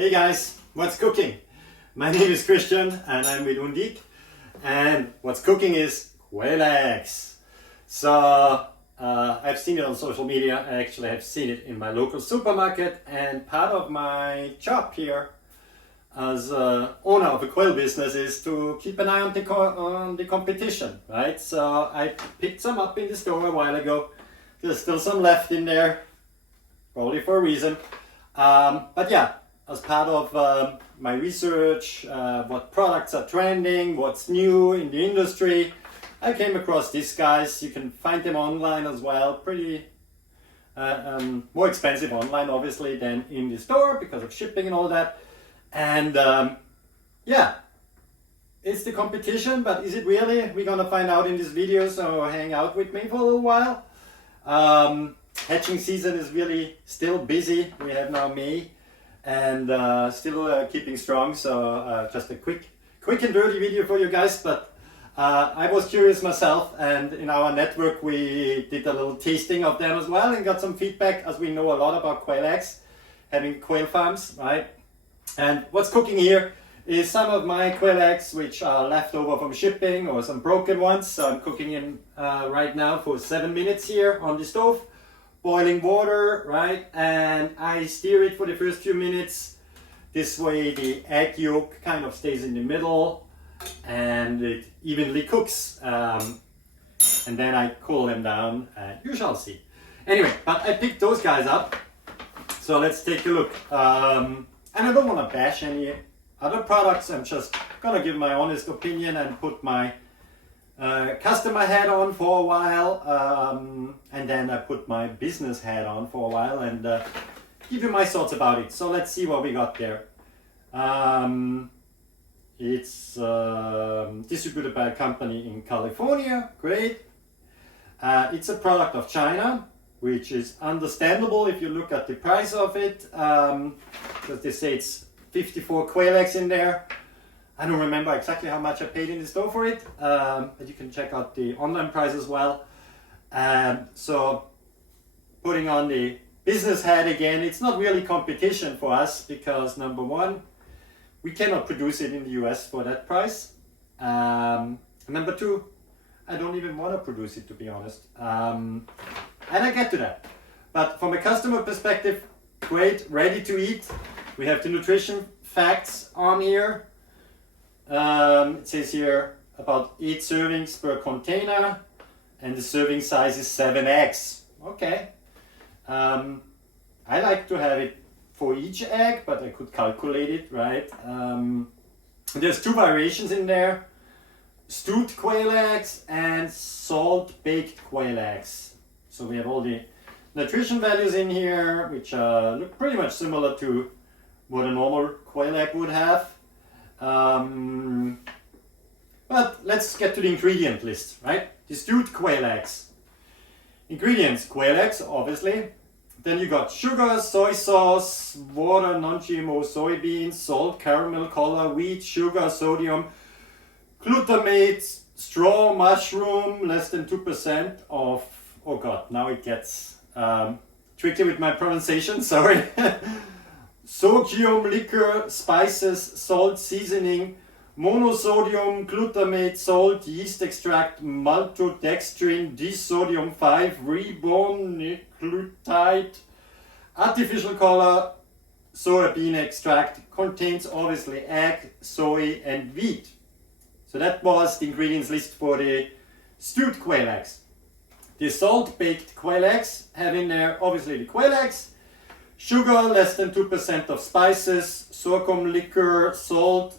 Hey guys, what's cooking? My name is Christian and I'm with Undique, and what's cooking is quail eggs. So I've seen it on social media. I actually have seen it in my local supermarket, and part of my job here as owner of a quail business is to keep an eye on the competition, right? So I picked some up in the store a while ago. There's still some left in there, probably for a reason. But yeah, as part of my research, what products are trending, what's new in the industry, I came across these guys. You can find them online as well. Pretty more expensive online, obviously, than in the store because of shipping and all that. And yeah, it's the competition, but is it really? We're gonna find out in this video, so hang out with me for a little while. Hatching season is really still busy. We have now May, and still keeping strong. So just a quick and dirty video for you guys. But I was curious myself, and in our network we did a little tasting of them as well, and got some feedback, as we know a lot about quail eggs, having quail farms, right? And what's cooking here is some of my quail eggs which are left over from shipping, or some broken ones. So I'm cooking in right now for 7 minutes here on the stove. Boiling water, right? And I stir it for the first few minutes. This way the egg yolk kind of stays in the middle and it evenly cooks. And then I cool them down, and you shall see. Anyway, but I picked those guys up. So let's take a look. And I don't want to bash any other products. I'm just gonna give my honest opinion and put my customer hat on for a while, and then I put my business hat on for a while, and give you my thoughts about it. So let's see what we got there. It's distributed by a company in California. Great. It's a product of China, which is understandable if you look at the price of it, because they say it's 54 quail eggs in there. I don't remember exactly how much I paid in the store for it, but you can check out the online price as well. So putting on the business hat again, it's not really competition for us because number one, we cannot produce it in the US for that price. Number two, I don't even want to produce it, to be honest. And I get to that. But from a customer perspective, great, ready to eat. We have the nutrition facts on here. It says here about 8 servings per container, and the serving size is 7 eggs. Okay. I like to have it for each egg, but I could calculate it, right? There's 2 variations in there: stewed quail eggs and salt baked quail eggs. So we have all the nutrition values in here, which look pretty much similar to what a normal quail egg would have. But let's get to the ingredient list, right? The stewed quail eggs. Ingredients: quail eggs, obviously. Then you got sugar, soy sauce, water, non-GMO soybeans, salt, caramel color, wheat, sugar, sodium, glutamate, straw, mushroom, less than 2% of, oh god, now it gets tricky with my pronunciation, sorry. Sodium, liquor, spices, salt, seasoning, monosodium, glutamate, salt, yeast extract, maltodextrin, disodium 5, ribonucleotide, artificial color, soybean extract. Contains obviously egg, soy, and wheat. So that was the ingredients list for the stewed quail eggs. The salt baked quail eggs have in there obviously the quail eggs, sugar, less than 2% of spices, sorghum liquor, salt,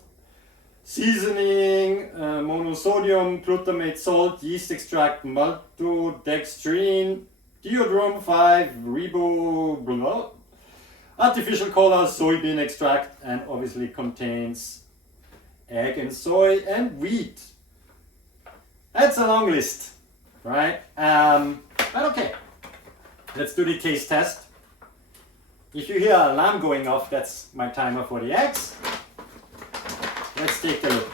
seasoning, monosodium, glutamate, salt, yeast extract, maltodextrin, diodrome 5, ribo, artificial color, soybean extract, and obviously contains egg and soy and wheat. That's a long list, right? But okay, let's do the taste test. If you hear an alarm going off, that's my timer for the eggs. Let's take a look.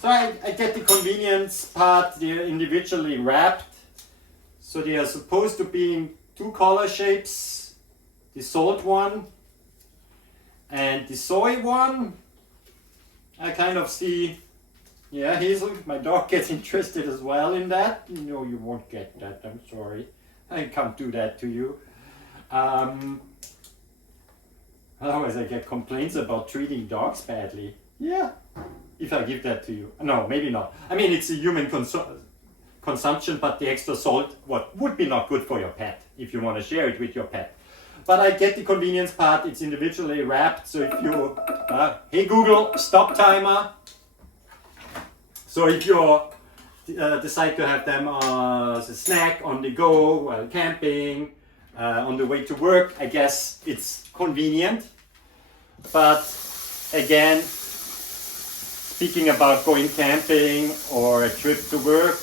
So I get the convenience part. They're individually wrapped. So they are supposed to be in 2 color shapes. The salt one And the soy one, I kind of see, yeah, Hazel, my dog gets interested as well in that. No, you won't get that, I'm sorry. I can't do that to you. Otherwise I get complaints about treating dogs badly. Yeah, if I give that to you. No, maybe not. I mean, it's a human consumption, but the extra salt would be not good for your pet if you want to share it with your pet. But I get the convenience part. It's individually wrapped, so if you hey Google, stop timer. So if you decide to have them as a snack on the go while camping, on the way to work, I guess it's convenient. But again, speaking about going camping or a trip to work,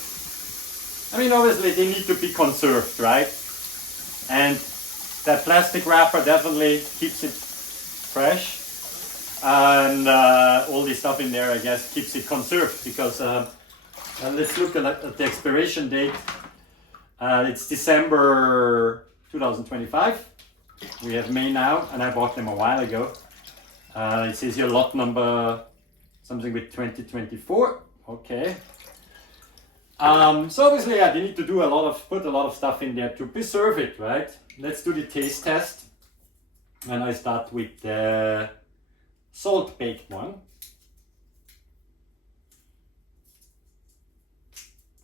I mean, obviously they need to be conserved, right? And that plastic wrapper definitely keeps it fresh. And all the stuff in there, I guess, keeps it conserved because let's look at the expiration date. It's December 2025. We have May now, and I bought them a while ago. It says here lot number something with 2024. Okay. So obviously, yeah, they need to do put a lot of stuff in there to preserve it, right? Let's do the taste test. And I start with the salt baked one.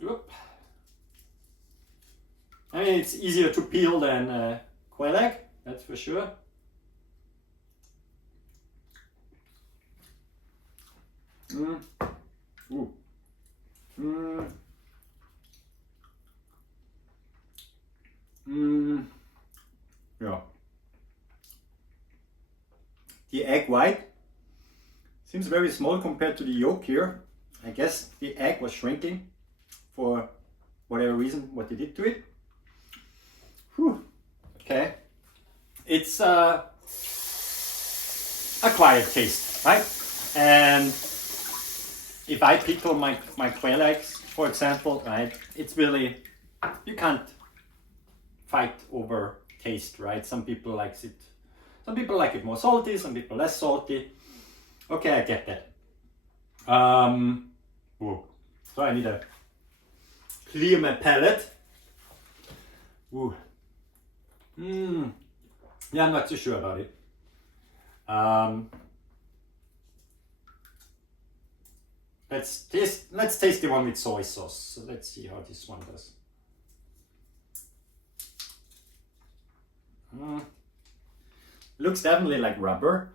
Oop. I mean, it's easier to peel than quail egg, that's for sure. Ooh. Yeah. The egg white seems very small compared to the yolk here. I guess the egg was shrinking for whatever reason, what they did to it. Whew. Okay. It's a quiet taste, right? And if I pickle my quail eggs, for example, right, it's really, you can't fight over taste, right? Some people like it more salty, some people less salty. Okay, I get that. Whoa. So I need to clear my palate. Ooh. Yeah, I'm not too sure about it. Let's taste the one with soy sauce. So let's see how this one does. Looks definitely like rubber.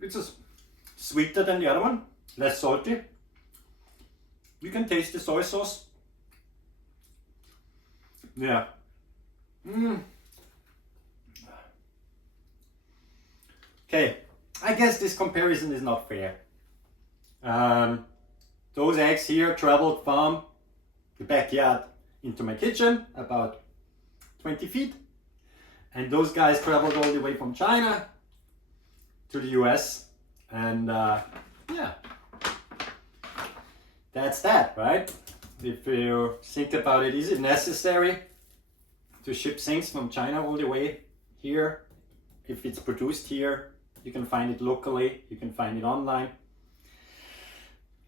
It's just sweeter than the other one, less salty. You can taste the soy sauce. Yeah. Okay, I guess this comparison is not fair. Those eggs here traveled from the backyard into my kitchen, about 20 feet. And those guys traveled all the way from China to the US. And yeah, that's that, right? If you think about it, is it necessary to ship things from China all the way here? If it's produced here, you can find it locally, you can find it online.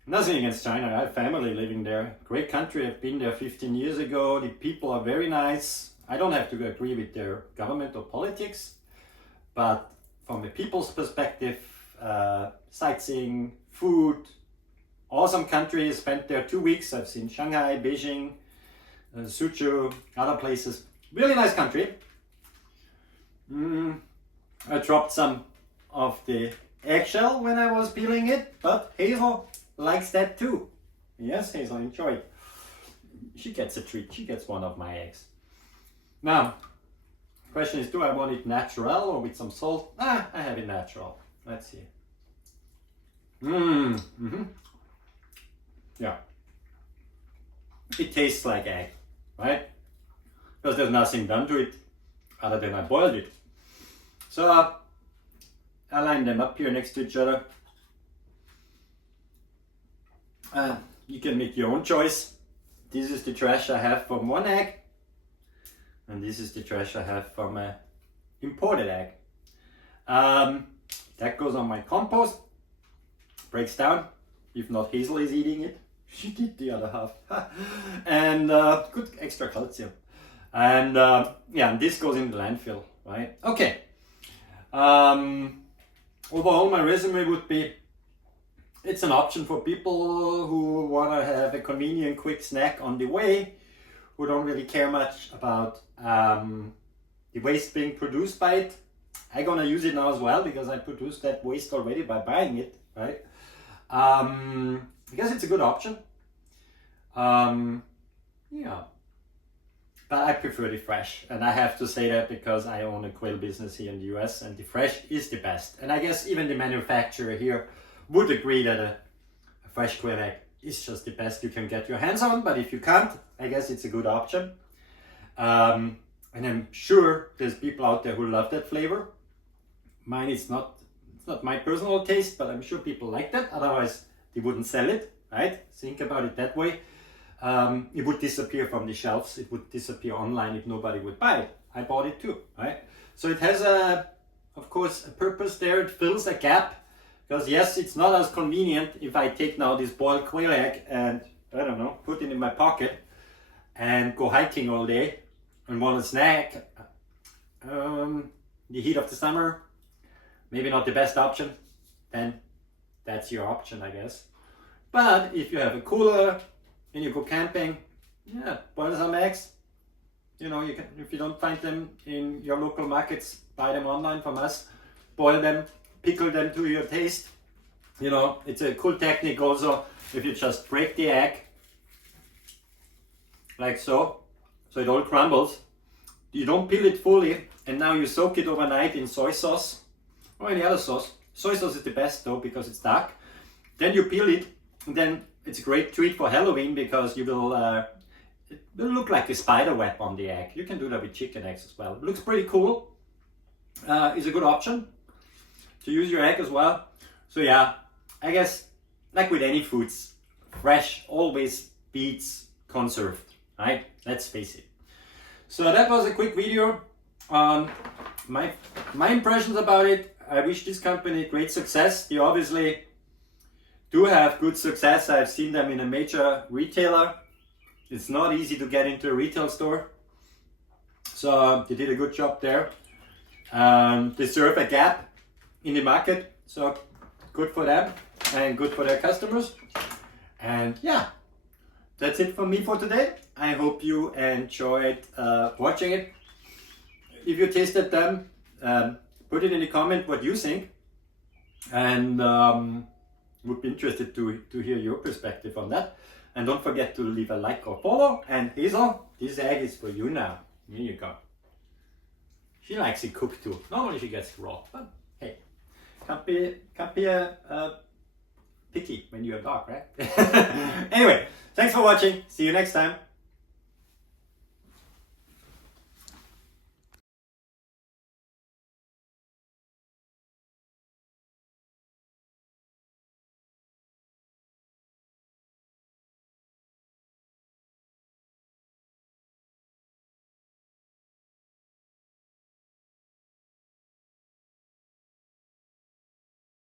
Nothing against China, I have family living there. Great country, I've been there 15 years ago. The people are very nice. I don't have to agree with their government or politics, but from the people's perspective, sightseeing, food, awesome country. Spent there 2 weeks. I've seen Shanghai, Beijing, Suzhou, other places. Really nice country. I dropped some of the eggshell when I was peeling it, but Hazel likes that too. Yes, Hazel, enjoy it. She gets a treat. She gets one of my eggs. Now, question is, do I want it natural or with some salt? I have it natural. Let's see. Yeah. It tastes like egg, right? Because there's nothing done to it other than I boiled it. So I line them up here next to each other. You can make your own choice. This is the trash I have from one egg, and this is the trash I have from an imported egg. That goes on my compost, breaks down. If not, Hazel is eating it. She did the other half. And good extra calcium. And yeah, and this goes in the landfill, right? Okay. Overall, my resume would be, it's an option for people who want to have a convenient, quick snack on the way, who don't really care much about the waste being produced by it. I'm gonna use it now as well because I produced that waste already by buying it, right? I guess it's a good option. Yeah, but I prefer the fresh, and I have to say that because I own a quail business here in the US, and the fresh is the best. And I guess even the manufacturer here would agree that a fresh quail egg is just the best you can get your hands on. But if you can't, I guess it's a good option. And I'm sure there's people out there who love that flavor. Mine is not, it's not my personal taste, but I'm sure people like that. Otherwise, they wouldn't sell it, right? Think about it that way. It would disappear from the shelves. It would disappear online if nobody would buy it. I bought it too, right? So it has of course, a purpose there. It fills a gap. Because yes, it's not as convenient if I take now this boiled quail egg and, I don't know, put it in my pocket and go hiking all day and want a snack. The heat of the summer, maybe not the best option. Then that's your option, I guess. But if you have a cooler and you go camping, yeah, boil some eggs. You know, you can, if you don't find them in your local markets, buy them online from us, boil them, pickle them to your taste. You know, it's a cool technique also if you just break the egg like so it all crumbles. You don't peel it fully, and now you soak it overnight in soy sauce or any other sauce. Soy sauce is the best though because it's dark. Then you peel it, and then it's a great treat for Halloween because you will it will look like a spider web on the egg. You can do that with chicken eggs as well. It looks pretty cool. It's a good option to use your egg as well. So yeah, I guess like with any foods, fresh always beats conserved, right? Let's face it. So that was a quick video on my impressions about it. I wish this company great success. They obviously do have good success. I've seen them in a major retailer. It's not easy to get into a retail store. So they did a good job there. They serve a gap in the market. So good for them and good for their customers. And yeah, that's it from me for today. I hope you enjoyed watching it. If you tasted them, put it in the comment what you think. And would be interested to hear your perspective on that. And don't forget to leave a like or follow. And Hazel, this egg is for you now. Here you go. She likes it cooked too. Normally she gets raw, but hey, can't be picky when you're a dog, right? Anyway, thanks for watching. See you next time.